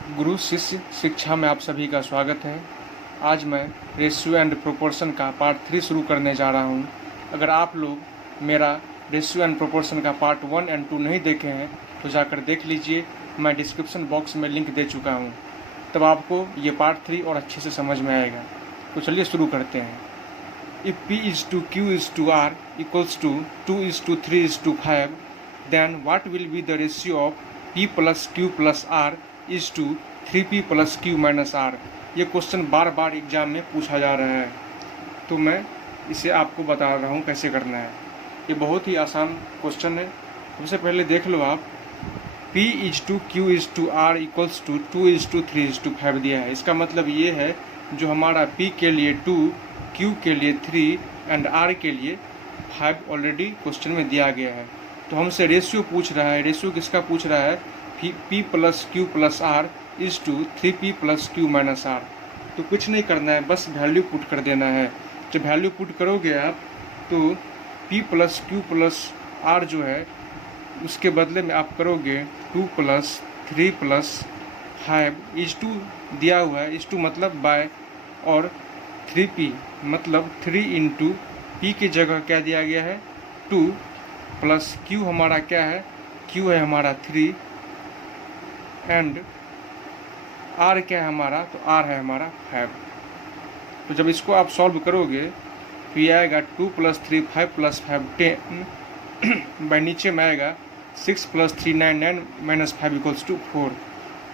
गुरु शिष्य शिक्षा में आप सभी का स्वागत है। आज मैं रेशियो एंड प्रोपोर्शन का पार्ट 3 शुरू करने जा रहा हूं। अगर आप लोग मेरा रेशियो एंड प्रोपोर्शन का पार्ट 1 एंड 2 नहीं देखे हैं तो जाकर देख लीजिए। मैं डिस्क्रिप्शन बॉक्स में लिंक दे चुका हूं, तब आपको ये पार्ट 3 और अच्छे से समझ में आएगा। तो चलिए शुरू करते हैं। If P is to Q is to R equals to 2 is to 3 is to 5, then what will be the ratio of P plus Q plus R is to 3P plus Q minus R? ये question बार बार exam में पूछा जा रहा है, तो मैं इसे आपको बता रहा हूँ कैसे करना है। ये बहुत ही आसान क्वेश्चन है। सबसे पहले देख लो आप, P is to Q is to R equals to 2 is to 3 is to 5 दिया है। इसका मतलब ये है जो हमारा P के लिए 2, Q के लिए 3 एंड R के लिए 5 ऑलरेडी क्वेश्चन में दिया गया है। तो हमसे रेशियो पूछ रहा है। रेशियो किसका पूछ रहा है? P plus Q plus R is to 3P plus Q minus R। तो कुछ नहीं करना है, बस वैल्यू पुट कर देना है। जब वैल्यू पुट करोगे आप तो P plus Q plus R जो है उसके बदले में आप करोगे 2 प्लस 3 प्लस 5 इज टू दिया हुआ है। इज टू मतलब बाय, और 3P मतलब 3 इंटू P की जगह क्या दिया गया है? 2 प्लस Q हमारा क्या है? Q है हमारा 3 एंड R क्या है हमारा? तो R है हमारा 5। तो जब इसको आप सॉल्व करोगे तो ये आएगा 2 प्लस 3 5 प्लस 5 10 बाई नीचे में आएगा 6 plus 3 9 9 minus 5 equals to 4।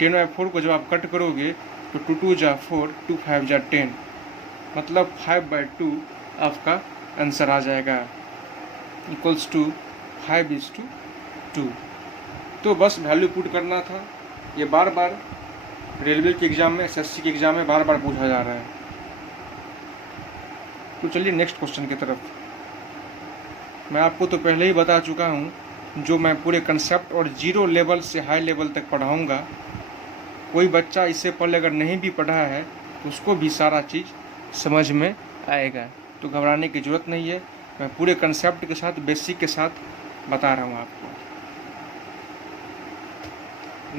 10 by 4 को जब आप कट करोगे तो 2 2 जा 4, 2 5 जा 10, मतलब 5/2 आपका आंसर आ जाएगा, इक्वल्स टू 5:2। तो बस वैल्यू पुट करना था। ये बार बार रेलवे के एग्ज़ाम में, एसएससी के एग्ज़ाम में बार बार पूछा जा रहा है। तो चलिए नेक्स्ट क्वेश्चन की तरफ। मैं आपको तो पहले ही बता चुका हूँ, जो मैं पूरे कंसेप्ट और 0 लेवल से हाई लेवल तक पढ़ाऊँगा। कोई बच्चा इससे पहले अगर नहीं भी पढ़ा है तो उसको भी सारा चीज़ समझ में आएगा। तो घबराने की ज़रूरत नहीं है। मैं पूरे कंसेप्ट के साथ, बेसिक के साथ बता रहा हूँ आपको।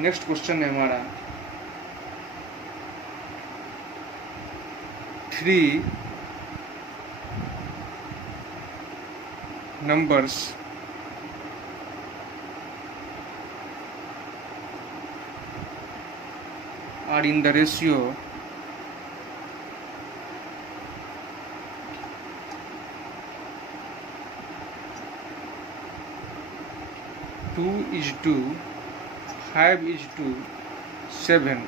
नेक्स्ट क्वेश्चन है हमारा 3 numbers are in the ratio 2:5:7.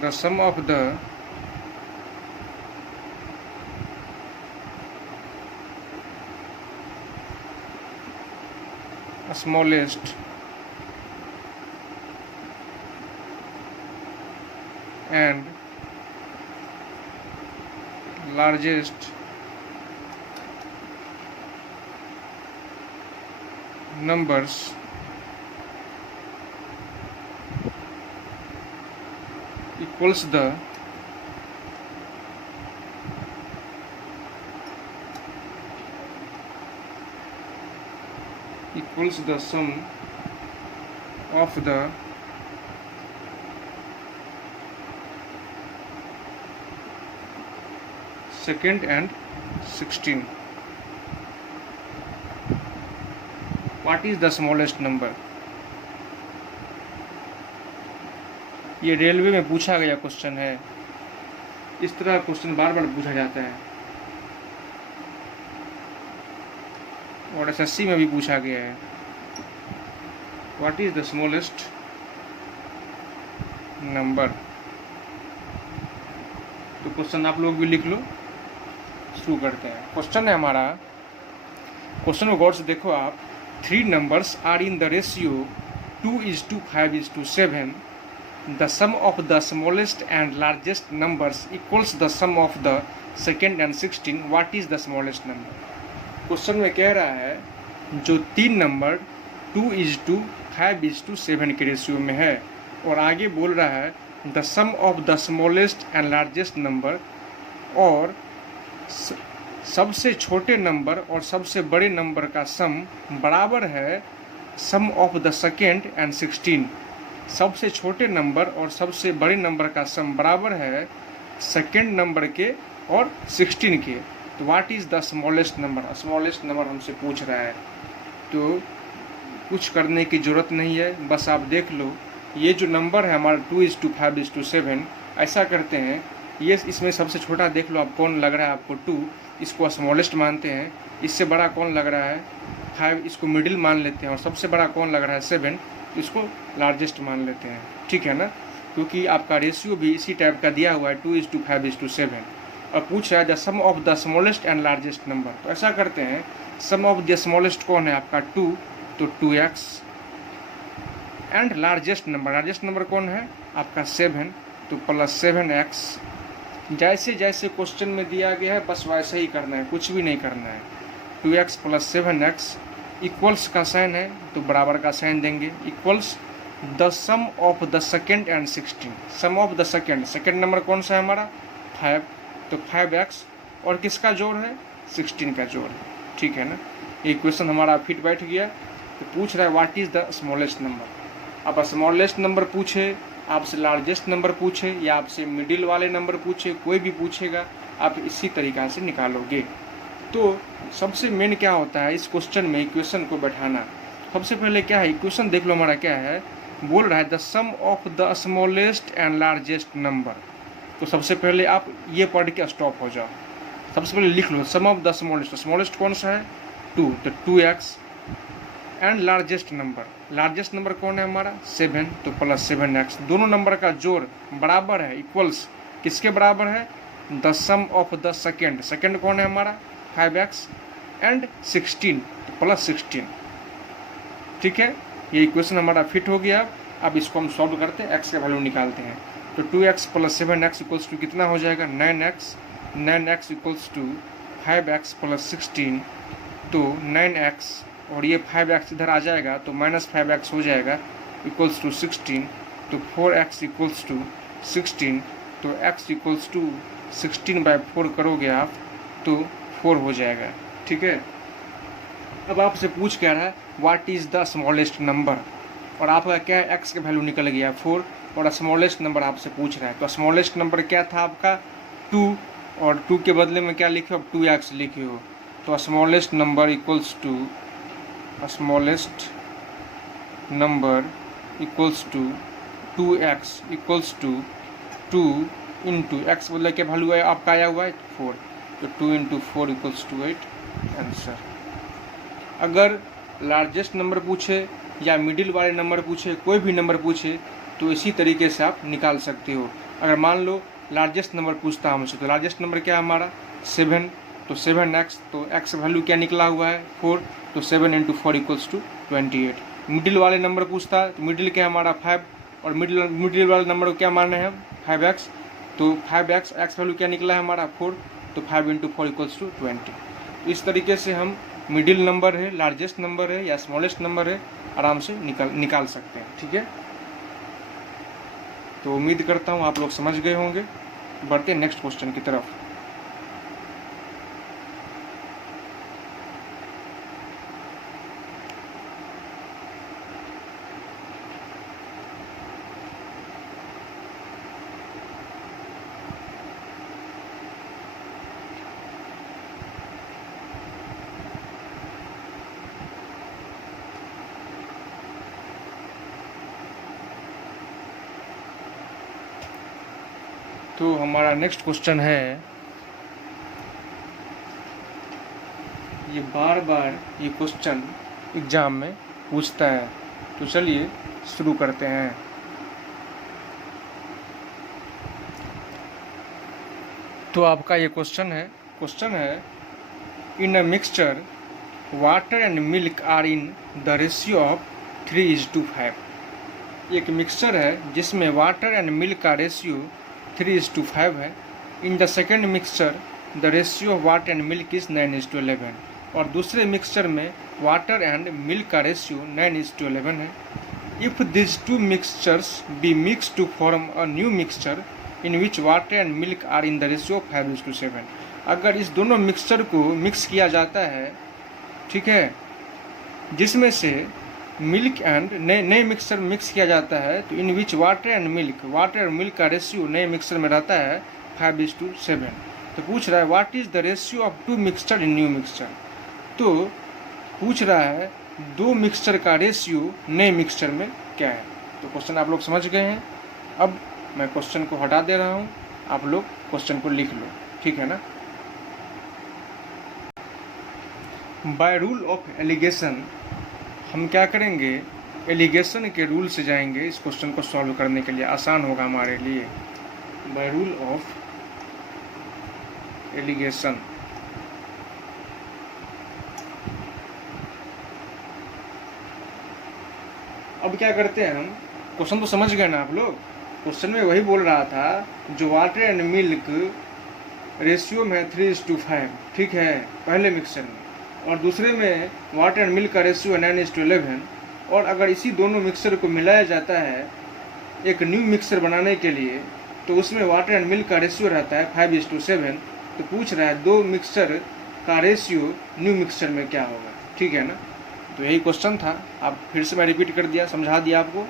The sum of the smallest and largest numbers equals the sum of the second and 16. What is the smallest number? ये रेलवे में पूछा गया क्वेश्चन है। इस तरह क्वेश्चन बार बार पूछा जाता है और एसएससी में भी पूछा गया है। What is the smallest number? तो क्वेश्चन आप लोग भी लिख लो। शुरू करते हैं। क्वेश्चन है हमारा, क्वेश्चन को गौर से देखो आप। 3 numbers are in the ratio 2:5:7. The sum of the smallest and largest numbers equals the sum of the second and 16. What is the smallest number? Question में कह रहा है जो 3 नंबर 2:5:7 के रेशियो में है, और आगे बोल रहा है the sum of the smallest and largest number, और सबसे छोटे नंबर और सबसे बड़े नंबर का सम बराबर है सम ऑफ द सेकेंड एंड 16। सबसे छोटे नंबर और सबसे बड़े नंबर का सम बराबर है सेकेंड नंबर के और 16 के। तो what is the smallest number, smallest number हमसे पूछ रहा है। तो कुछ करने की ज़रूरत नहीं है, बस आप देख लो ये जो नंबर है हमारा 2:5:7, ऐसा करते हैं ये इसमें सबसे छोटा देख लो आप कौन लग रहा है आपको 2, इसको स्मॉलेस्ट मानते हैं। इससे बड़ा कौन लग रहा है 5, इसको मिडिल मान लेते हैं। और सबसे बड़ा कौन लग रहा है 7, तो इसको लार्जेस्ट मान लेते हैं, ठीक है ना। क्योंकि आपका रेशियो भी इसी टाइप का दिया हुआ है 2:5:7। और पूछ रहा है the sum of the smallest and largest number. तो ऐसा करते हैं सम ऑफ द स्मॉलेस्ट कौन है आपका 2, तो 2x एंड लार्जेस्ट नंबर कौन है आपका 7, तो +7x। जैसे जैसे क्वेश्चन में दिया गया है बस वैसे ही करना है, कुछ भी नहीं करना है। 2x + 7x इक्वल्स का साइन है तो बराबर का साइन देंगे, equals the sum of the second and 16। Sum of the second number कौन सा है हमारा 5, तो 5x और किसका जोड़ है 16 का जोड़ है, ठीक है ना। ये इक्वेशन हमारा फिट बैठ गया। तो पूछ रहा है what is the smallest number. अब स्मॉलेस्ट नंबर पूछे, आपसे लार्जेस्ट नंबर पूछे या आपसे मिडिल वाले नंबर पूछे, कोई भी पूछेगा आप इसी तरीक़ा से निकालोगे। तो सबसे मेन क्या होता है इस क्वेश्चन में इक्वेशन को बैठाना। सबसे पहले क्या है इक्वेशन देख लो हमारा क्या है, बोल रहा है the sum of the smallest and largest number. तो सबसे पहले आप ये पढ़ के स्टॉप हो जाओ। सबसे पहले लिख लो सम ऑफ द स्मॉलेस्ट कौन सा है 2, तो 2x एंड लार्जेस्ट नंबर कौन है हमारा 7, तो +7x। दोनों नंबर का जोड़ बराबर है, इक्वल्स किसके बराबर है the sum of the second कौन है हमारा 5x एंड 16, तो +16, ठीक है। ये इक्वेशन हमारा फिट हो गया। अब इसको हम सॉल्व करते हैं, x का वैल्यू निकालते हैं। तो 2x + 7x इक्वल्स टू कितना हो जाएगा 9x इक्वल्स टू 5x + 16, तो 9x और ये 5x इधर आ जाएगा तो -5x हो जाएगा इक्वल्स टू 16, तो 4x इक्वल्स टू 16, तो x इक्वल्स टू 16/4 करोगे आप तो 4 हो जाएगा, ठीक है। अब आपसे पूछ क्या रहा है what is the smallest number, और आपका क्या है x का वैल्यू निकल गया 4 और स्मॉलेस्ट नंबर आपसे पूछ रहा है। तो स्मॉलेस्ट नंबर क्या था आपका 2, और 2 के बदले में क्या लिखे हो अब 2x लिखे हो। तो smallest number equals to 2x equals to 2 into x बोले क्या वैल्यू है आपका आया हुआ है 4, तो 2 × 4 इक्वल्स टू 8 आंसर। अगर लार्जेस्ट नंबर पूछे या मिडिल वाले नंबर पूछे, कोई भी नंबर पूछे तो इसी तरीके से आप निकाल सकते हो। अगर मान लो लार्जेस्ट नंबर पूछता हमसे, तो लार्जेस्ट नंबर क्या है हमारा 7, तो 7x, तो x वैल्यू क्या निकला हुआ है 4, तो 7 × 4 इक्वल्स टू 28। मिडिल वाले नंबर पूछता है तो मिडिल क्या है हमारा 5, और मिडिल वाले नंबर को क्या माने हैं 5x, तो 5x x वैल्यू क्या निकला है हमारा 4, तो 5 × 4 इक्वल्स टू 20। तो इस तरीके से हम मिडिल नंबर है, लार्जेस्ट नंबर है या स्मॉलेस्ट नंबर है आराम से निकाल सकते हैं, ठीक है। तो उम्मीद करता हूँ आप लोग समझ गए होंगे। बढ़ते हैं नेक्स्ट क्वेश्चन की तरफ। तो हमारा नेक्स्ट क्वेश्चन है, ये बार ये क्वेश्चन एग्जाम में पूछता है, तो चलिए शुरू करते हैं। तो आपका ये क्वेश्चन है in a mixture water and milk are in the ratio of 3:5। एक मिक्सचर है जिसमें वाटर एंड मिल्क का रेशियो 3:5 है। In the second mixture the ratio of water and milk is 9:11, और दूसरे मिक्सचर में वाटर एंड मिल्क का ratio 9:11 है। If this two mixtures be mix to form a new mixture in which water and milk are in the ratio 5:7। अगर इस दोनों mixture को mix किया जाता है, ठीक है, जिसमें से मिल्क एंड नए मिक्सचर मिक्स किया जाता है, तो इन विच वाटर एंड मिल्क का रेशियो नए मिक्सचर में रहता है 5:7। तो पूछ रहा है what is the ratio of 2 mixture in new mixture. तो पूछ रहा है 2 मिक्सचर का रेशियो नए मिक्सचर में क्या है। तो क्वेश्चन आप लोग समझ गए हैं। अब मैं क्वेश्चन को हटा दे रहा हूँ, आप लोग क्वेश्चन को लिख लो, ठीक है ना। बाय रूल ऑफ एलिगेशन हम क्या करेंगे, एलिगेशन के रूल से जाएंगे इस क्वेश्चन को सॉल्व करने के लिए, आसान होगा हमारे लिए। बाय रूल ऑफ एलिगेशन अब क्या करते हैं हम, क्वेश्चन तो समझ गए ना आप लोग। क्वेश्चन में वही बोल रहा था जो वाटर एंड मिल्क रेशियो में है 3:5, ठीक है, पहले मिक्सचर में, और दूसरे में वाटर एंड मिल्क का रेशियो है 9:11। और अगर इसी दोनों मिक्सचर को मिलाया जाता है एक न्यू मिक्सचर बनाने के लिए, तो उसमें वाटर एंड मिल्क का रेशियो रहता है 5:7। तो पूछ रहा है 2 मिक्सचर का रेशियो न्यू मिक्सचर में क्या होगा, ठीक है ना। तो यही क्वेश्चन था। अब फिर से मैं रिपीट कर दिया, समझा दिया आपको।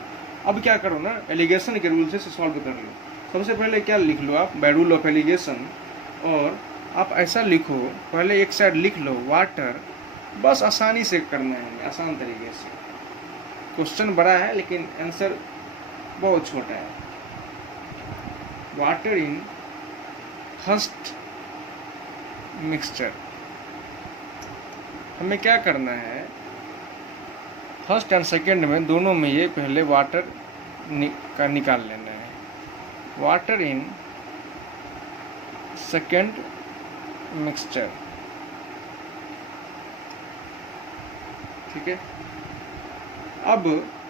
अब क्या करो ना, एलिगेशन के रूल से सॉल्व कर लो। सबसे पहले क्या लिख लो आप, बाय रूल ऑफ एलिगेशन, और आप ऐसा लिखो, पहले एक साइड लिख लो वाटर, बस आसानी से करना है, आसान तरीके से। क्वेश्चन बड़ा है लेकिन आंसर बहुत छोटा है। वाटर इन फर्स्ट मिक्सचर, हमें क्या करना है, फर्स्ट एंड सेकेंड में दोनों में ये पहले वाटर का निकाल लेना है। वाटर इन सेकेंड मिक्सचर, ठीक है। अब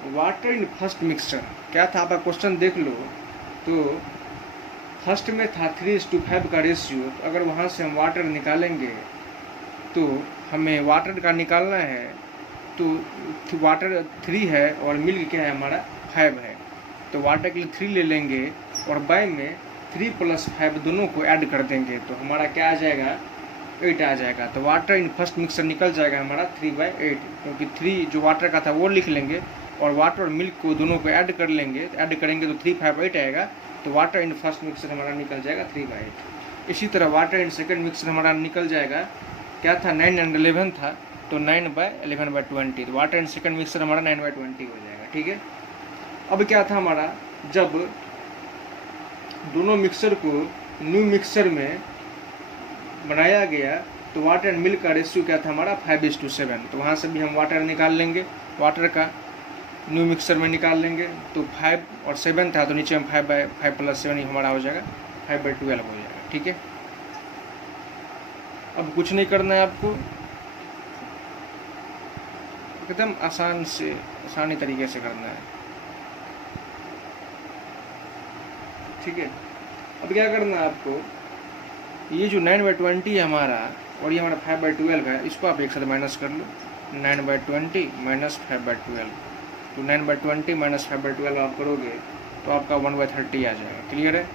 वाटर इन फर्स्ट मिक्सचर क्या था, आपका क्वेश्चन देख लो। तो फर्स्ट में था 3:5 का रेशियो, तो अगर वहाँ से हम वाटर निकालेंगे तो हमें वाटर का निकालना है, तो वाटर 3 है और मिल्क क्या है हमारा 5 है, तो वाटर के लिए 3 ले लेंगे और बाय में 3 + 5 दोनों को ऐड कर देंगे, तो हमारा क्या आ जाएगा 8 आ जाएगा। तो वाटर इन फर्स्ट मिक्सचर निकल जाएगा हमारा 3/8, क्योंकि 3 जो वाटर का था वो लिख लेंगे और वाटर और मिल्क को दोनों को ऐड कर लेंगे, तो ऐड करेंगे तो 3, 5, 8 आएगा। तो वाटर इन फर्स्ट मिक्सचर हमारा निकल जाएगा 3/8। इसी तरह वाटर इन सेकेंड मिक्सचर हमारा निकल जाएगा, क्या था 9 और 11 था, तो 9/11/20। तो वाटर इन सेकेंड मिक्सचर हमारा 9/20 हो जाएगा, ठीक है। अब क्या था हमारा, जब दोनों मिक्सचर को न्यू मिक्सचर में बनाया गया तो वाटर एंड मिल्क का रेशियो क्या था हमारा 5:7। तो वहाँ से भी हम वाटर निकाल लेंगे, वाटर का न्यू मिक्सचर में निकाल लेंगे। तो 5 और 7 था, तो नीचे हम 5/5 + 7 ही हमारा हो जाएगा 5/12 हो जाएगा, ठीक है। अब कुछ नहीं करना है आपको, एकदम आसानी तरीके से करना है, ठीक है। अब क्या करना है आपको, ये जो 9/20 है हमारा और ये हमारा 5/12 है, इसको आप एक साथ माइनस कर लो। 9/20 - 5/12, तो 9/20 - 5/12 आप करोगे तो आपका 1/30 आ जाएगा, क्लियर है।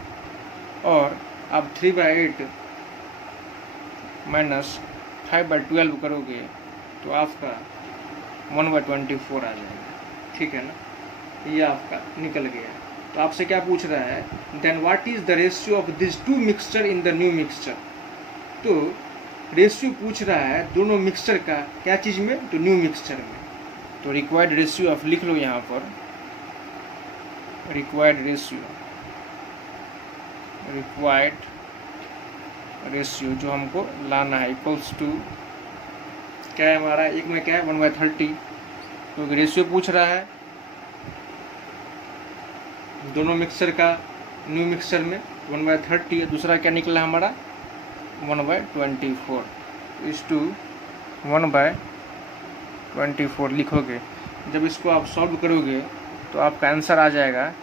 और आप 3/8 - 5/12 करोगे तो आपका 1/24 आ जाएगा, ठीक है ना। ये आपका निकल गया। तो आपसे क्या पूछ रहा है, then what is the ratio of this 2 mixture in the new mixture. तो रेशियो पूछ रहा है दोनों मिक्सचर का, क्या चीज़ में, तो न्यू मिक्सचर में। तो रिक्वायर्ड रेशियो आप लिख लो यहाँ पर, रिक्वायर्ड रेशियो जो हमको लाना है इक्वल्स टू क्या है हमारा, एक में क्या है 1/30, क्योंकि रेशियो पूछ रहा है दोनों मिक्सचर का न्यू मिक्सचर में 1/30। दूसरा क्या निकला हमारा 1/24, इस टू 1/24 लिखोगे। जब इसको आप सॉल्व करोगे तो आपका आंसर आ जाएगा,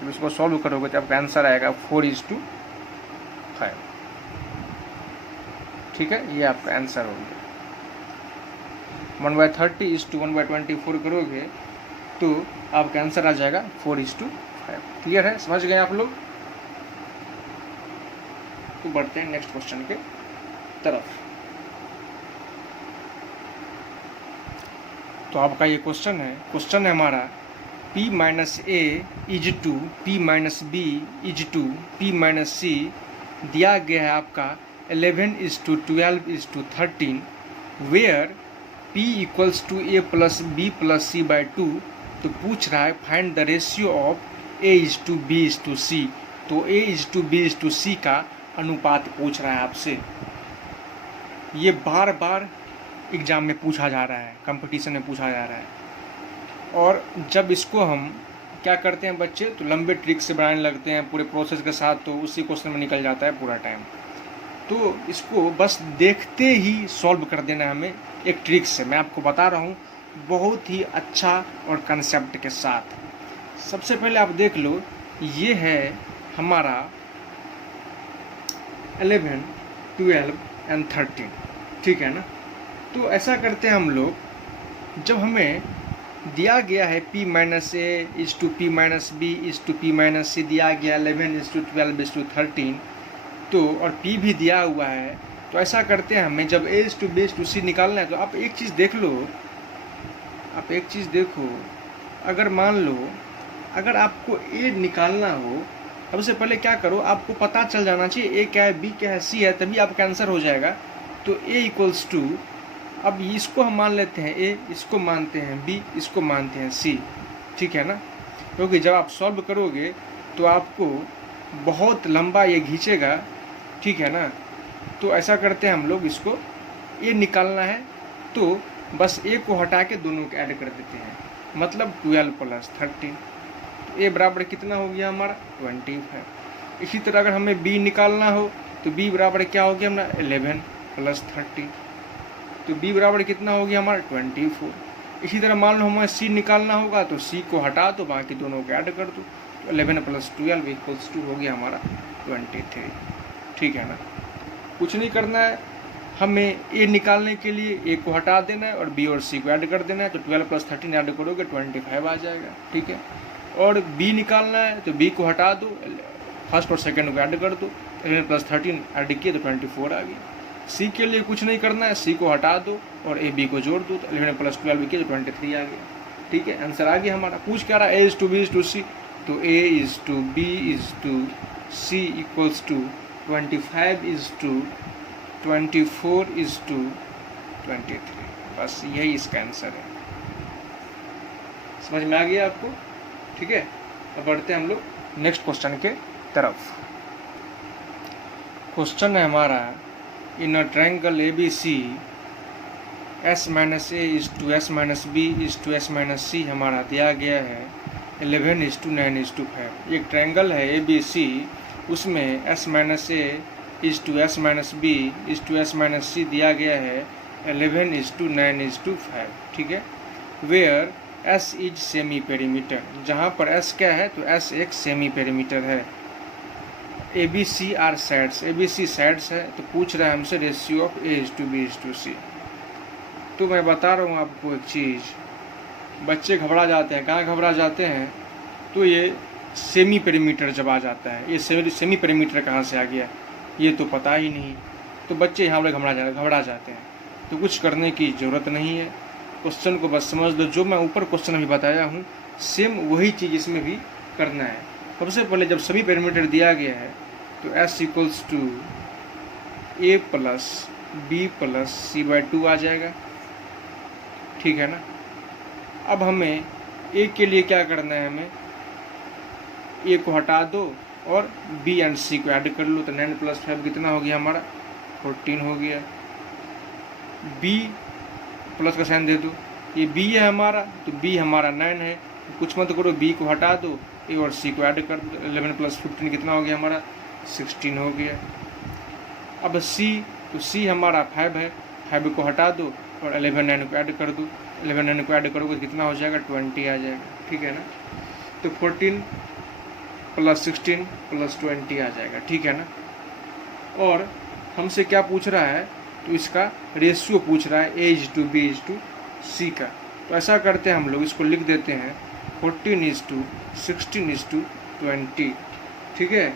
जब इसको सॉल्व करोगे तो आपका आंसर आएगा 4:5, ठीक है। ये आपका आंसर हो गया। 1/30 = 1/24 करोगे तो आपका आंसर आ जाएगा 4:5। क्लियर है, समझ गए आप लोग। तो बढ़ते हैं नेक्स्ट क्वेश्चन के तरफ। तो आपका ये क्वेश्चन है हमारा P minus A is to P minus B is to P minus C दिया गया है आपका 11:12:13 where P equals to A plus B plus C by 2। तो पूछ रहा है find the ratio of A:B:C। तो A:B:C का अनुपात पूछ रहा है आपसे। ये बार बार एग्ज़ाम में पूछा जा रहा है, कंपटीशन में पूछा जा रहा है। और जब इसको हम क्या करते हैं बच्चे, तो लंबे ट्रिक से बनाने लगते हैं पूरे प्रोसेस के साथ, तो उसी क्वेश्चन में निकल जाता है पूरा टाइम। तो इसको बस देखते ही सॉल्व कर देना है हमें एक ट्रिक से। मैं आपको बता रहा हूँ बहुत ही अच्छा और कंसेप्ट के साथ। सबसे पहले आप देख लो, ये है हमारा 11, 12 एंड 13, ठीक है ना। तो ऐसा करते हैं हम लोग, जब हमें दिया गया है P minus A is to P minus B is to P minus C, दिया गया 11:12:13, तो और P भी दिया हुआ है। तो ऐसा करते हैं हमें, जब A:B:C निकालना है, तो आप एक चीज़ देख लो, अगर मान लो अगर आपको A निकालना हो, सबसे पहले क्या करो, आपको पता चल जाना चाहिए A क्या है, B क्या है, C है, तभी आपका आंसर हो जाएगा। तो A इक्वल्स टू, अब इसको हम मान लेते हैं A, इसको मानते हैं B, इसको मानते हैं C, ठीक है ना। क्योंकि जब आप सॉल्व करोगे तो आपको बहुत लंबा ये खींचेगा, ठीक है ना। तो ऐसा करते हैं हम लोग, इसको A निकालना है तो बस A को हटा के दोनों को ऐड कर देते हैं, मतलब 12 + 13। तो A बराबर कितना हो गया हमारा 25। इसी तरह अगर हमें B निकालना हो तो B बराबर क्या हो गया हमारा 11 + 13। तो B बराबर कितना हो गया हमारा 24। इसी तरह मान लो हमें C निकालना होगा तो C को हटा दो, बाकी दोनों को ऐड कर दो, तो 11 + 12 = 2 हो गया हमारा 23, ठीक है ना। कुछ नहीं करना है, हमें A निकालने के लिए A को हटा देना है और B और C को ऐड कर देना है। तो 12 + 13 ऐड करोगे 25 आ जाएगा, ठीक है। और B निकालना है तो B को हटा दो, फर्स्ट और सेकंड को ऐड कर दो, 11 + 13 ऐड किए तो 24 आ गई। C के लिए कुछ नहीं करना है, C को हटा दो और A B को जोड़ दो, तो 11 + 12 किए तो 23 आ गया, ठीक है। आंसर आ गया हमारा। पूछ क्या रहा है, A:B:C, तो A:B:C इक्वल्स टू 25:24:23। बस यही इसका आंसर है। समझ में आ गया आपको, ठीक है। अब बढ़ते हैं हम लोग नेक्स्ट क्वेश्चन के तरफ। क्वेश्चन है हमारा, इन a triangle ABC S - A = S - B = S - C हमारा दिया गया है 11:9:5। एक ट्रायंगल है ABC, उसमें S - A = S - B = S - C दिया गया है 11:9:5, ठीक है। Where S is semi perimeter, जहाँ पर S क्या है, तो S एक सेमी पेरीमीटर है। ABC are sides, ABC sides है। तो पूछ रहा है हमसे रेशियो ऑफ A:B:C। तो मैं बता रहा हूँ आपको एक चीज़, बच्चे घबरा जाते हैं। कहाँ घबरा जाते हैं, तो ये सेमी पेरीमीटर जब आ जाता है, ये सेमी पेरीमीटर कहाँ से आ गया, ये तो पता ही नहीं। तो बच्चे यहाँ पर घबरा जाते हैं। तो कुछ करने की ज़रूरत नहीं है, क्वेश्चन को बस समझ लो। जो मैं ऊपर क्वेश्चन अभी बताया हूँ, सेम वही चीज़ इसमें भी करना है। सबसे पहले जब सभी पैरामीटर दिया गया है तो S equals to A + B + C/2 आ जाएगा, ठीक है ना। अब हमें A के लिए क्या करना है, हमें A को हटा दो और B एंड C को ऐड कर लो, तो 9 + 5 कितना हो गया हमारा 14 हो गया। B प्लस का साइन दे दो, ये B है हमारा, तो B हमारा 9 है। कुछ मत करो, B को हटा दो, A और C को ऐड कर दो, 11 + 15 कितना हो गया हमारा 16 हो गया। अब C, तो C हमारा 5 है, 5 को हटा दो और 11 9 को ऐड कर दो, 11 9 को ऐड करोगे कितना हो जाएगा 20 आ जाएगा, ठीक है ना। तो 14 + 16 + 20 आ जाएगा, ठीक है ना। और हमसे क्या पूछ रहा है, तो इसका रेशियो पूछ रहा है A:B:C का। तो ऐसा करते हैं हम लोग, इसको लिख देते हैं 14:16:20, ठीक है।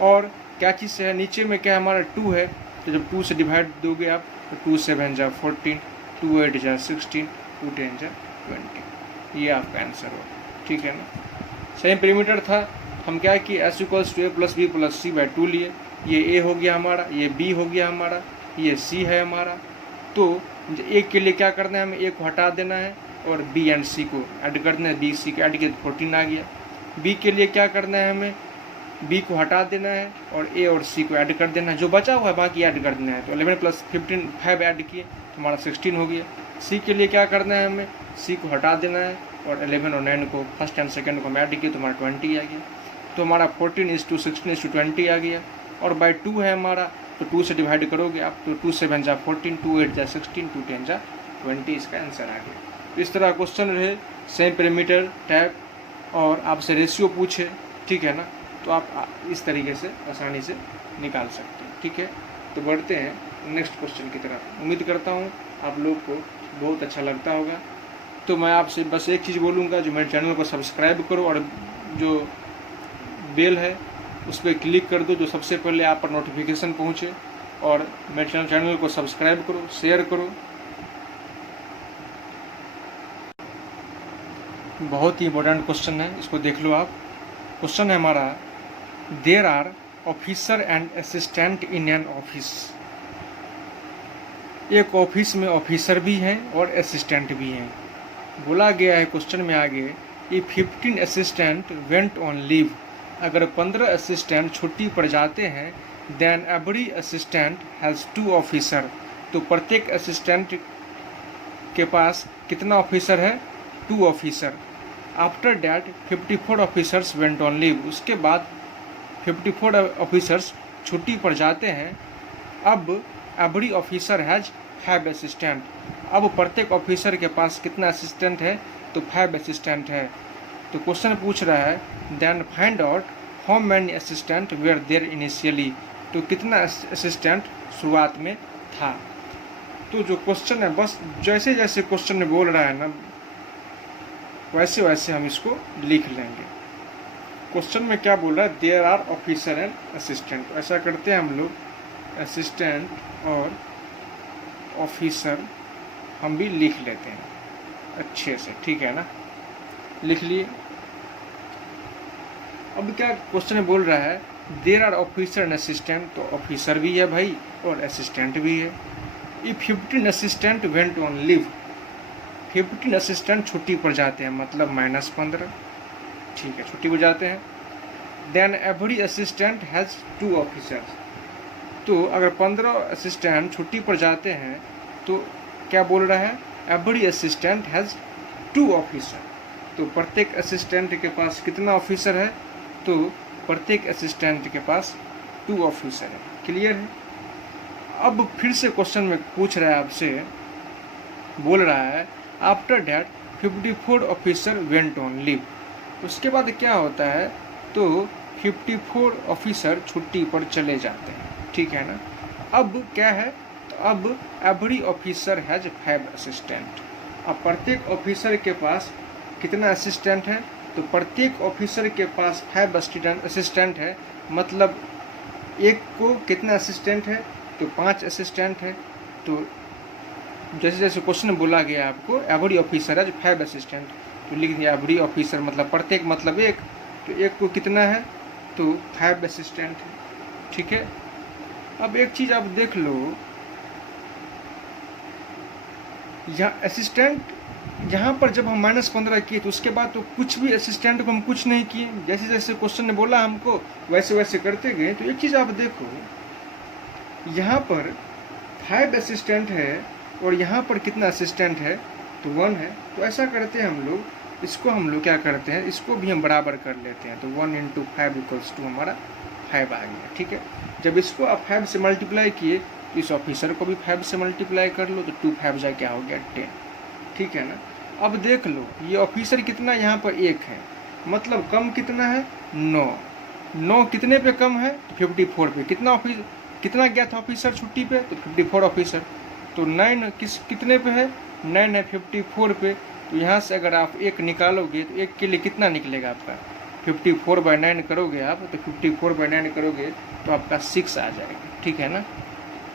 और क्या चीज़ से है, नीचे में क्या हमारा 2 है, तो जब 2 से डिवाइड दोगे आप तो 2 7 जा 14, 2 8 जा 16, 2 10 जा 20, ये आपका आंसर हो, ठीक है ना। सेम पेरीमीटर था, हम क्या कि S equals to A plus B plus C by 2 लिए, ये ए हो गया हमारा, ये बी हो गया हमारा, ये सी है हमारा। तो ए के लिए क्या करना है, हमें ए को हटा देना है और बी एंड सी को ऐड कर देना है, बी सी को ऐड किया 14 आ गया। बी के लिए क्या करना है, हमें बी को हटा देना है और ए और सी को ऐड कर देना है, जो बचा हुआ है बाकी ऐड कर देना है। तो 11 प्लस 15 5 ऐड किए तो हमारा 16 हो गया। सी के लिए क्या करना है, हमें सी को हटा देना है और 11 और 9 को फर्स्ट एंड सेकंड को हम ऐड किए तो हमारा 20 आ गया। तो हमारा 14:16:20 आ गया। और बाई 2 है हमारा, तो 2 से डिवाइड करोगे आप, तो 2 7 जा 14, 2 8 जा 16, 2 10 जा 20, इसका आंसर आ गया। इस तरह क्वेश्चन रहे, सेम पैरामीटर टाइप और आपसे रेशियो पूछे, ठीक है ना, तो आप इस तरीके से आसानी से निकाल सकते हैं, ठीक है। तो बढ़ते हैं नेक्स्ट क्वेश्चन की तरफ। उम्मीद करता हूँ आप लोग को बहुत अच्छा लगता होगा। तो मैं आपसे बस एक चीज़ बोलूँगा, जो मेरे चैनल को सब्सक्राइब करो और जो बेल है उस पर क्लिक कर दो, जो सबसे पहले आप पर नोटिफिकेशन पहुँचे। और मेरे चैनल को सब्सक्राइब करो, शेयर करो। बहुत ही इंपॉर्टेंट क्वेश्चन है, इसको देख लो आप। क्वेश्चन है हमारा, there are officer and assistant in an office. एक ऑफिस में ऑफिसर भी हैं और असिस्टेंट भी हैं। बोला गया है क्वेश्चन में आगे, if 15 assistant went on leave, अगर 15 असिस्टेंट छुट्टी पर जाते हैं, then every assistant has 2 officer, तो प्रत्येक असिस्टेंट के पास कितना ऑफिसर है, 2 officer. After that 54 officers went on leave, उसके बाद 54 ऑफिसर्स छुट्टी पर जाते हैं। अब एवरी ऑफिसर हैज़ 5 असिस्टेंट, अब प्रत्येक ऑफिसर के पास कितना असिस्टेंट है, तो 5 असिस्टेंट है। तो क्वेश्चन पूछ रहा है, then find out how many assistant were there initially, तो कितना असिस्टेंट शुरुआत में था। तो जो क्वेश्चन है, बस जैसे जैसे क्वेश्चन में बोल रहा है ना, वैसे वैसे हम इसको लिख लेंगे। क्वेश्चन में क्या बोल रहा है, there are officer and assistant, ऐसा करते हैं हम लोग, असिस्टेंट और ऑफिसर हम भी लिख लेते हैं अच्छे से, ठीक है ना, लिख लिए। अब क्या क्वेश्चन में बोल रहा है, there are officer and assistant, तो ऑफिसर भी है भाई और असिस्टेंट भी है। If 15 assistant went on leave, 15 assistant छुट्टी पर जाते हैं, मतलब -15, ठीक है, छुट्टी पर जाते हैं। Then every assistant has 2 officers, तो अगर 15 असिस्टेंट छुट्टी पर जाते हैं तो क्या बोल रहा है, एवरी असिस्टेंट हैज़ 2 ऑफिसर, तो प्रत्येक असिस्टेंट के पास कितना ऑफिसर है, तो प्रत्येक असिस्टेंट के पास 2 ऑफिसर है। क्लियर है। अब फिर से क्वेश्चन में पूछ रहा है आपसे, बोल रहा है after that 54 officer went on leave, उसके बाद क्या होता है, तो 54 ऑफिसर छुट्टी पर चले जाते हैं, ठीक है ना। अब क्या है, तो अब एवरी ऑफिसर हैज़ 5 असिस्टेंट, अब प्रत्येक ऑफिसर के पास कितना असिस्टेंट है, तो प्रत्येक ऑफिसर के पास 5 असिस्टेंट है, मतलब एक को कितना असिस्टेंट है, तो 5 असिस्टेंट है। तो जैसे जैसे क्वेश्चन बोला गया आपको, एवरी ऑफिसर है 5 असिस्टेंट, तो लिख दिया एवरी ऑफिसर मतलब प्रत्येक मतलब एक, तो एक को कितना है, तो 5 असिस्टेंट है, ठीक है। अब एक चीज़ आप देख लो, यहाँ असिस्टेंट, यहाँ पर जब हम -15 किए तो उसके बाद तो कुछ भी असिस्टेंट को हम कुछ नहीं किए, जैसे जैसे क्वेश्चन ने बोला हमको वैसे वैसे करते गए। तो एक चीज़ आप देखो, यहाँ पर 5 असिस्टेंट है और यहाँ पर कितना असिस्टेंट है, तो 1 है। तो ऐसा करते हैं हम लोग, इसको हम लोग क्या करते हैं, इसको भी हम बराबर कर लेते हैं, तो 1 × 5 = 2 हमारा 5 आ गया, ठीक है। जब इसको आप 5 से मल्टीप्लाई किए तो इस ऑफिसर को भी 5 से मल्टीप्लाई कर लो, तो 2 5 जा क्या हो गया 10, ठीक है ना। अब देख लो ये ऑफिसर कितना, यहाँ पर 1 है, मतलब कम कितना है, 9, 9 कितने पे कम है, 54 पे। कितना गया था ऑफिसर छुट्टी पे, तो 54 ऑफिसर, तो 9 कितने पे है, 9 है 54 पे। तो यहाँ से अगर आप 1 निकालोगे तो 1 के लिए कितना निकलेगा आपका, 54/9 करोगे आप, तो 54/9 करोगे तो आपका 6 आ जाएगा, ठीक है ना।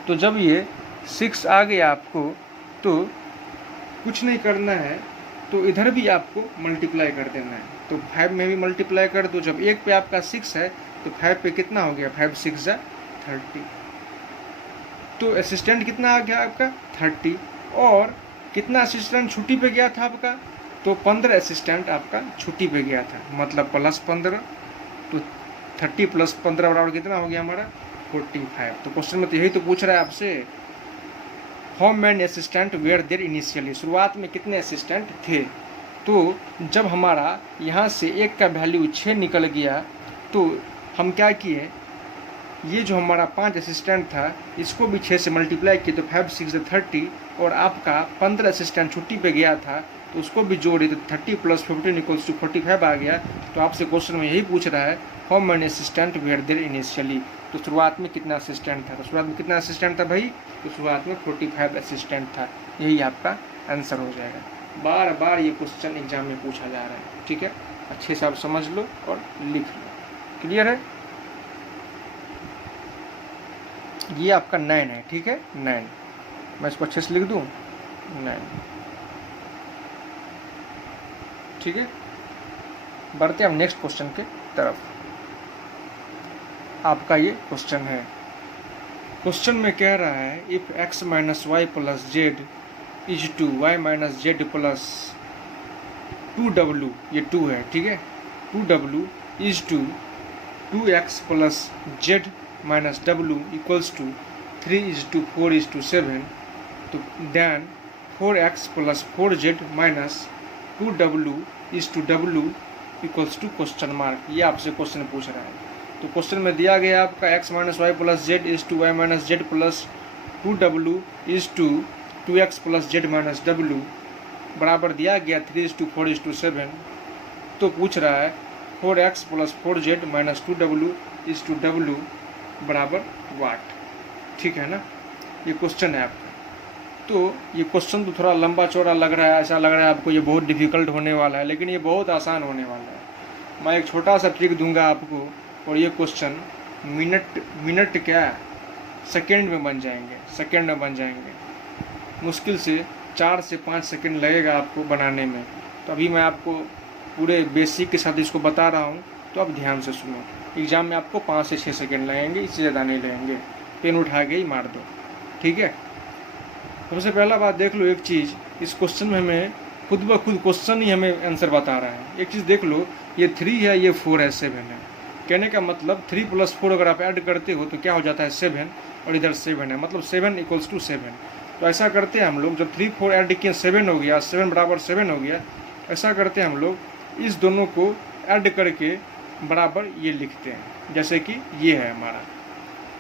तो जब ये 6 आ गया आपको, तो कुछ नहीं करना है, तो इधर भी आपको मल्टीप्लाई कर देना है। तो 5 में भी मल्टीप्लाई कर दो। जब 1 पे आपका 6 है तो 5 पे कितना हो गया, 5 6 जा 30। तो असिस्टेंट कितना आ गया आपका 30, और कितना असिस्टेंट छुट्टी पे गया था आपका, तो 15 असिस्टेंट आपका छुट्टी पे गया था, मतलब +15। तो 30 + 15 बराबर कितना हो गया हमारा 45। तो क्वेश्चन में तो यही तो पूछ रहा है आपसे, how many assistant were there initially, शुरुआत में कितने असिस्टेंट थे। तो जब हमारा यहाँ से 1 का वैल्यू 6 निकल गया, तो हम क्या किए, ये जो हमारा 5 असिस्टेंट था इसको भी 6 से मल्टीप्लाई किए, तो 5 6 30, और आपका 15 असिस्टेंट छुट्टी पे गया था तो उसको भी जोड़े, तो 30 + 15 = 45 आ गया। तो आपसे क्वेश्चन में यही पूछ रहा है, how many assistant were there initially, तो शुरुआत में कितना असिस्टेंट था। तो शुरुआत में कितना असिस्टेंट था भाई, तो शुरुआत में 45 असिस्टेंट था। यही आपका आंसर हो जाएगा। बार बार ये क्वेश्चन एग्जाम में पूछा जा रहा है, ठीक है, अच्छे से आप समझ लो और लिख लो। क्लियर है, ये आपका 9 है, ठीक है, 9। मैं इसको अच्छे से लिख दूं, 9, ठीक है। बढ़ते हैं हम नेक्स्ट क्वेश्चन के तरफ। आपका ये क्वेश्चन है, क्वेश्चन में कह रहा है, if x - y + z is to y - z + 2w, ये 2 है, ठीक है, 2w is to 2x + z - w = 3:4:7, तो then 4x + 4z - 2w = w = question mark. ये आपसे क्वेश्चन पूछ रहा है। तो क्वेश्चन में दिया गया आपका x - y + z is to y - z + 2w is to 2x + z - w बराबर दिया गया 3:4:7। तो पूछ रहा है 4x + 4z - 2w is to w बराबर वाट, ठीक है ना। ये क्वेश्चन है आपका। तो ये क्वेश्चन तो थोड़ा लंबा चौड़ा लग रहा है, ऐसा लग रहा है आपको ये बहुत डिफिकल्ट होने वाला है, लेकिन ये बहुत आसान होने वाला है। मैं एक छोटा सा ट्रिक दूंगा आपको, और ये क्वेश्चन मिनट क्या सेकंड में बन जाएंगे, सेकंड में बन जाएंगे। मुश्किल से 4 से 5 सेकंड लगेगा आपको बनाने में। तो अभी मैं आपको पूरे बेसिक के साथ इसको बता रहा हूँ, तो आप ध्यान से सुनो। एग्ज़ाम में आपको 5 से 6 सेकंड लगेंगे, इससे ज़्यादा नहीं लगेंगे। पेन उठा के ही मार दो, ठीक है। सबसे पहला बात देख लो एक चीज़, इस क्वेश्चन में हमें खुद ब खुद क्वेश्चन ही हमें आंसर बता रहा है। एक चीज़ देख लो, ये 3 है, ये 4 है, 7 है। कहने का मतलब 3 + 4 अगर आप ऐड करते हो तो क्या हो जाता है 7, और इधर 7 है, मतलब 7 = 7। तो ऐसा करते हैं हम लोग, जब 3 4 ऐड किए 7 हो गया, 7 बराबर 7 हो गया। ऐसा करते हैं हम लोग, इस दोनों को ऐड करके बराबर ये लिखते हैं, जैसे कि ये है हमारा।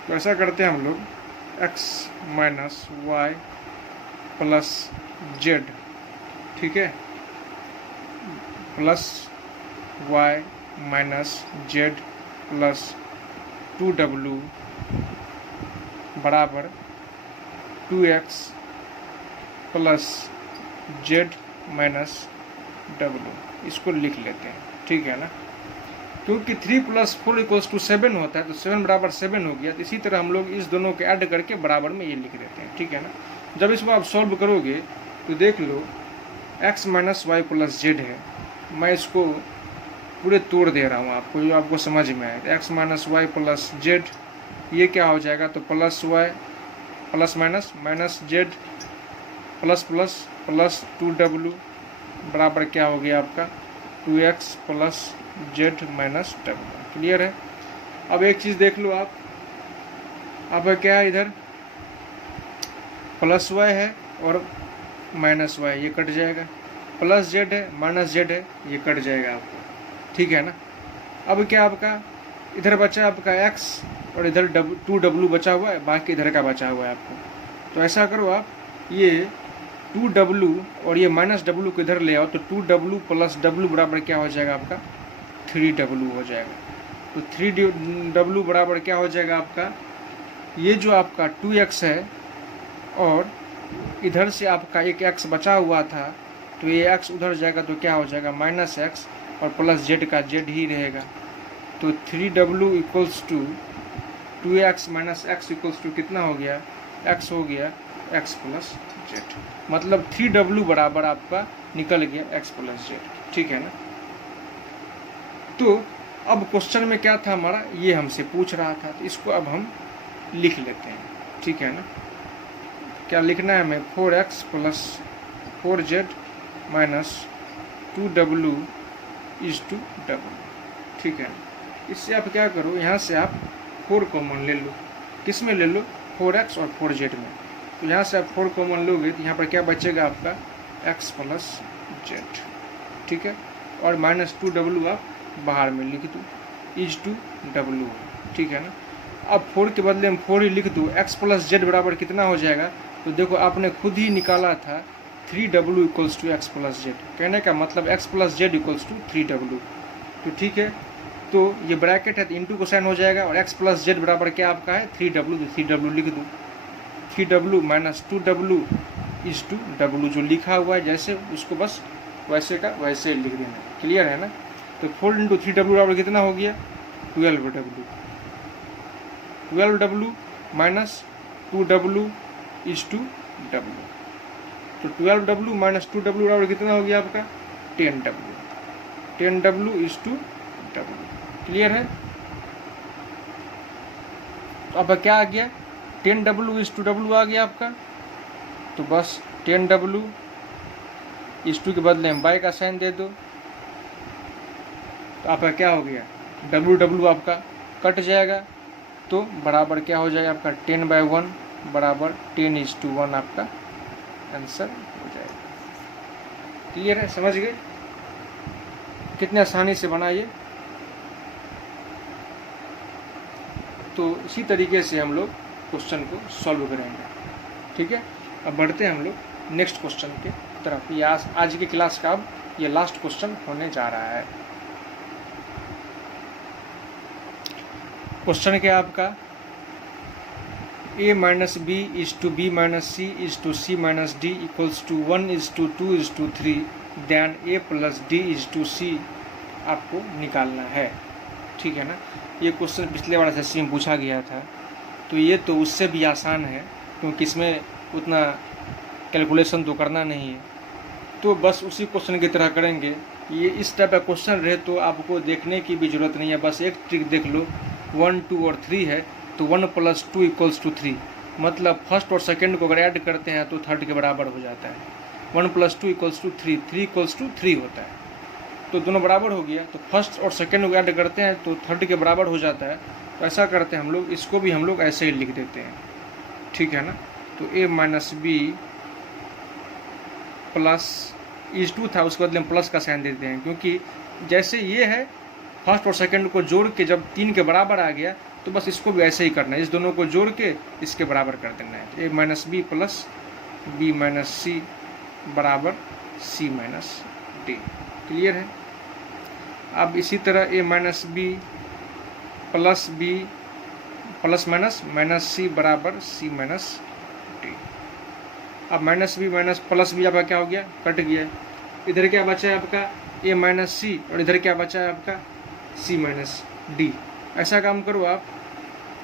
तो ऐसा करते हैं हम लोग, x - y + z, ठीक है, +y - z + 2w बराबर 2x + z - w, इसको लिख लेते हैं, ठीक है ना। क्योंकि 3 + 4 = 7 होता है, तो 7 बराबर 7 हो गया। तो इसी तरह हम लोग इस दोनों को ऐड करके बराबर में ये लिख देते हैं, ठीक है ना। जब इसको आप सॉल्व करोगे तो देख लो, x - y + z है, मैं इसको पूरे तोड़ दे रहा हूँ आपको, जो आपको समझ में आए। x - y + z, ये क्या हो जाएगा, तो +y +- z ++ 2w बराबर क्या हो गया आपका 2x + z - w। क्लियर है। अब एक चीज़ देख लो आप, अब क्या है, इधर +y है और -y, ये कट जाएगा, +z है -z है, ये कट जाएगा आपको, ठीक है ना। अब क्या आपका इधर बचा आपका x, और इधर 2w बचा हुआ है, बाकी इधर का बचा हुआ है आपको। तो ऐसा करो आप, ये 2w और ये -w को इधर ले आओ, तो 2w + w बराबर क्या हो जाएगा आपका 3w हो जाएगा। तो 3w बराबर क्या हो जाएगा आपका, ये जो आपका 2x है, और इधर से आपका एक x बचा हुआ था, तो ये x उधर जाएगा, तो क्या हो जाएगा -x, और +z का z ही रहेगा। तो 3w = 2x - x = कितना हो गया, x हो गया x + जेड, मतलब 3W बराबर आपका निकल गया x प्लस जेड, ठीक है ना। तो अब क्वेश्चन में क्या था हमारा, ये हमसे पूछ रहा था, तो इसको अब हम लिख लेते हैं, ठीक है ना। क्या लिखना है हमें, 4x plus 4z minus 2W is to W, ठीक है ना। इससे आप क्या करो, यहाँ से आप 4 कॉमन ले लो, किस में ले लो, 4x और 4z में। तो यहाँ से आप 4 कॉमन लोगे तो यहाँ पर क्या बचेगा आपका x प्लस जेड, ठीक है। और माइनस 2W आप बाहर में लिख दो, इज टू W, ठीक है ना। अब 4 के बदले में 4 ही लिख दो, x प्लस जेड बराबर कितना हो जाएगा, तो देखो आपने खुद ही निकाला था 3W equals to x plus z, कहने का मतलब x plus z equals to 3W, तो ठीक है। तो ये ब्रैकेट है तो इंटू को साइन हो जाएगा, और x प्लस जेड बराबर क्या आपका है 3W, तो 3W लिख दो, 3W minus 2W is to W, जो लिखा हुआ है जैसे उसको बस वैसे का वैसे लिख देना, क्लियर है ना। तो 4 इंटू 3W बराबर कितना हो गया 12W, 12W minus 2W is to W, तो 12W माइनस 2W बराबर कितना हो गया आपका 10W, 10W is to W, clear है। तो अब क्या आ गया 10W इज टू W आ गया आपका, तो बस 10W इस टू के बदले में बाई का साइन दे दो, तो आपका क्या हो गया W आपका कट जाएगा, तो बराबर क्या हो जाएगा आपका 10/1 बराबर 10:1 आपका आंसर हो जाएगा, क्लियर है, समझ गए कितने आसानी से बना ये। तो इसी तरीके से हम लोग क्वेश्चन को सॉल्व करेंगे, ठीक है। अब बढ़ते हैं हम लोग नेक्स्ट क्वेश्चन के तरफ। ये आज की क्लास का अब ये लास्ट क्वेश्चन होने जा रहा है। क्वेश्चन क्या आपका, a minus B is to B minus C is to C minus D equals to 1 is to 2 is to 3 then a plus D is to C आपको निकालना है, ठीक है ना। ये क्वेश्चन पिछले वाला सेशन में पूछा गया था, तो ये तो उससे भी आसान है क्योंकि इसमें उतना कैलकुलेशन तो करना नहीं है, तो बस उसी क्वेश्चन की तरह करेंगे। ये इस टाइप का क्वेश्चन रहे तो आपको देखने की भी ज़रूरत नहीं है, बस एक ट्रिक देख लो, 1 2 और 3 है तो 1 प्लस 2 इक्वल्स टू 3, मतलब फर्स्ट और सेकंड को अगर ऐड करते हैं तो थर्ड के बराबर हो जाता है। 1 plus 2 equals to 3, 3 equals to 3 होता है, तो दोनों बराबर हो गया, तो फर्स्ट और सेकंड को ऐड करते हैं तो थर्ड के बराबर हो जाता है। तो ऐसा करते हैं हम लोग, इसको भी हम लोग ऐसे ही लिख देते हैं, ठीक है ना। तो a minus B plus is to था, उसके बदले में प्लस का साइन देते हैं, क्योंकि जैसे ये है फर्स्ट और सेकंड को जोड़ के जब 3 के बराबर आ गया तो बस इसको भी ऐसे ही करना है, इस दोनों को जोड़ के इसके बराबर कर देना है। a minus B plus B minus C बराबर सी माइनस डी, क्लियर है। अब इसी तरह a minus B plus B plus minus minus C बराबर सी माइनस डी। अब minus B minus plus B आपका क्या हो गया, कट गया। इधर क्या बचा है आपका a माइनस सी, और इधर क्या बचा है आपका c माइनस डी। ऐसा काम करो आप,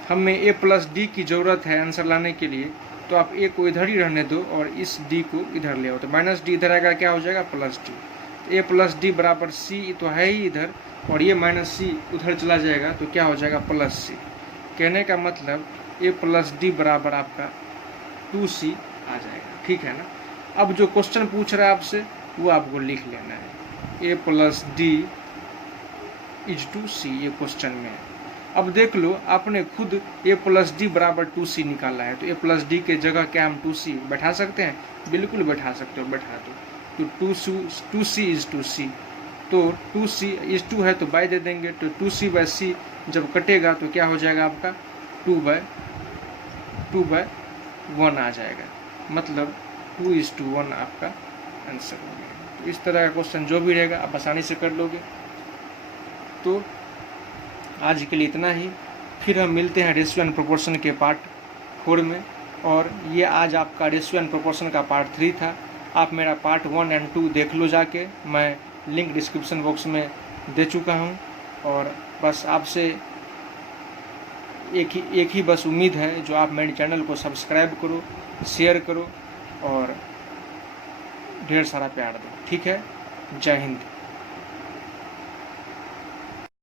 हमें a प्लस डी की ज़रूरत है आंसर लाने के लिए, तो आप a को इधर ही रहने दो और इस d को इधर ले आओ, तो माइनस डी इधर आएगा, क्या हो जाएगा प्लस डी। तो a प्लस डी बराबर c तो है ही इधर, और ये माइनस c उधर चला जाएगा तो क्या हो जाएगा प्लस c। कहने का मतलब a प्लस डी बराबर आपका 2c आ जाएगा, ठीक है ना। अब जो क्वेश्चन पूछ रहा है आपसे वो आपको लिख लेना है, a plus D is to C, ये क्वेश्चन में है। अब देख लो आपने खुद a प्लस डी बराबर 2c निकाला है, तो a प्लस डी के जगह क्या हम 2c बैठा सकते हैं, बिल्कुल बैठा सकते हो, बैठा दो। तो 2c इज टू सी, तो 2c इज 2 है तो बाई दे देंगे, तो 2c बाई सी जब कटेगा तो क्या हो जाएगा आपका 2/1 आ जाएगा, मतलब 2:1 आपका आंसर हो गया। तो इस तरह का क्वेश्चन जो भी रहेगा आप आसानी से कर लोगे। तो आज के लिए इतना ही, फिर हम मिलते हैं रेशियो एंड प्रोपोर्शन के पार्ट 4 में, और ये आज आपका रेशियो एंड प्रोपोर्शन का पार्ट 3 था। आप मेरा पार्ट 1 और 2 देख लो जाके, मैं लिंक डिस्क्रिप्शन बॉक्स में दे चुका हूँ। और बस आपसे एक ही बस उम्मीद है, जो आप मेरे चैनल को सब्सक्राइब करो, शेयर करो और ढेर सारा प्यार दो। ठीक है, जय हिंद।